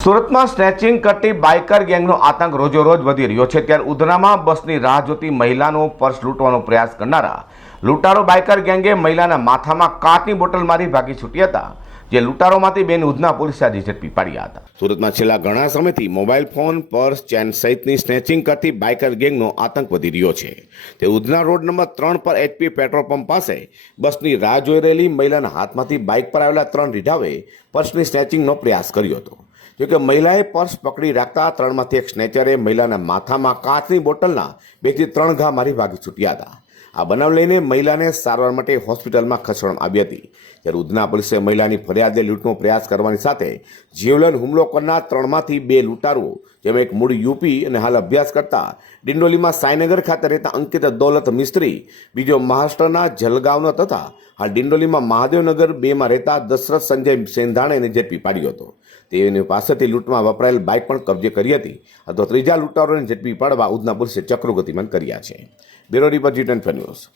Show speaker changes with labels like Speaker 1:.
Speaker 1: સુરતમાં સ્નેચિંગ કરતી બાઇકર ગેંગનો આતંક રોજોરોજ વધી રહ્યો છે. ત્યારે ઉધનામાં બસની રાહ જોતી મહિલાનો પર્સ લૂંટવાનો પ્રયાસ કરનારા લૂંટારો બાઇકર ગેંગે મહિલાના માથામાં કાચની બોટલ મારી ભાગી છૂટી હતા, જે લૂંટારોમાંથી બેન ઉધના પોલીસે આજે ઝડપી પાડ્યા હતા. સુરતમાં છેલ્લા ઘણા સમયથી મોબાઈલ ફોન, પર્સ, ચેન સહિતની સ્નેચિંગ કરતી બાઇકર ગેંગનો આતંક વધી રહ્યો છે. તે ઉધના રોડ નંબર ત્રણ પર એચપી પેટ્રોલ પંપ પાસે બસની રાહ જોઈ રહેલી મહિલાના હાથમાંથી બાઇક પર આવેલા ત્રણ રીઢાવે પર્સની સ્નેચિંગનો પ્રયાસ કર્યો હતો. જોકે મહિલાએ પર્સ પકડી રાખતા ત્રણમાંથી એક સ્નેચરે મહિલાના માથામાં કાચની બોટલના બેથી ત્રણ ઘા મારી ભાગી છૂટ્યા હતા. આ બનાવ લઈને મહિલાને સારવાર માટે હોસ્પિટલમાં ખસેડવામાં આવી હતી. ત્યારે ઉધના પોલીસે મહિલાની ફરિયાદે લૂંટનો પ્રયાસ કરવાની સાથે જીવલેણ હુમલો કરનાર ત્રણમાંથી બે લૂંટારો જેમાં એક મૂળ યુપી અને હાલ અભ્યાસ કરતા ડિંડોલીમાં સાયનગર ખાતે રહેતા અંકિત દોલત મિસ્ત્રી, બીજો મહારાષ્ટ્રના જલગાંવનો તથા હાલ ડિંડોલીમાં મહાદેવનગર બેમાં રહેતા દશરથ સંજય સેંધાણેને ઝડપી પાડ્યો હતો. તેની પાસેથી લૂંટમાં વપરાયેલ બાઇક પણ કબજે કરી હતી. અથવા ત્રીજા લૂંટારોને ઝડપી પાડવા ઉધના પોલીસે ચક્રો ગતિમાન કર્યા છે. બ્યુરો રિપોર્ટ જી pessoas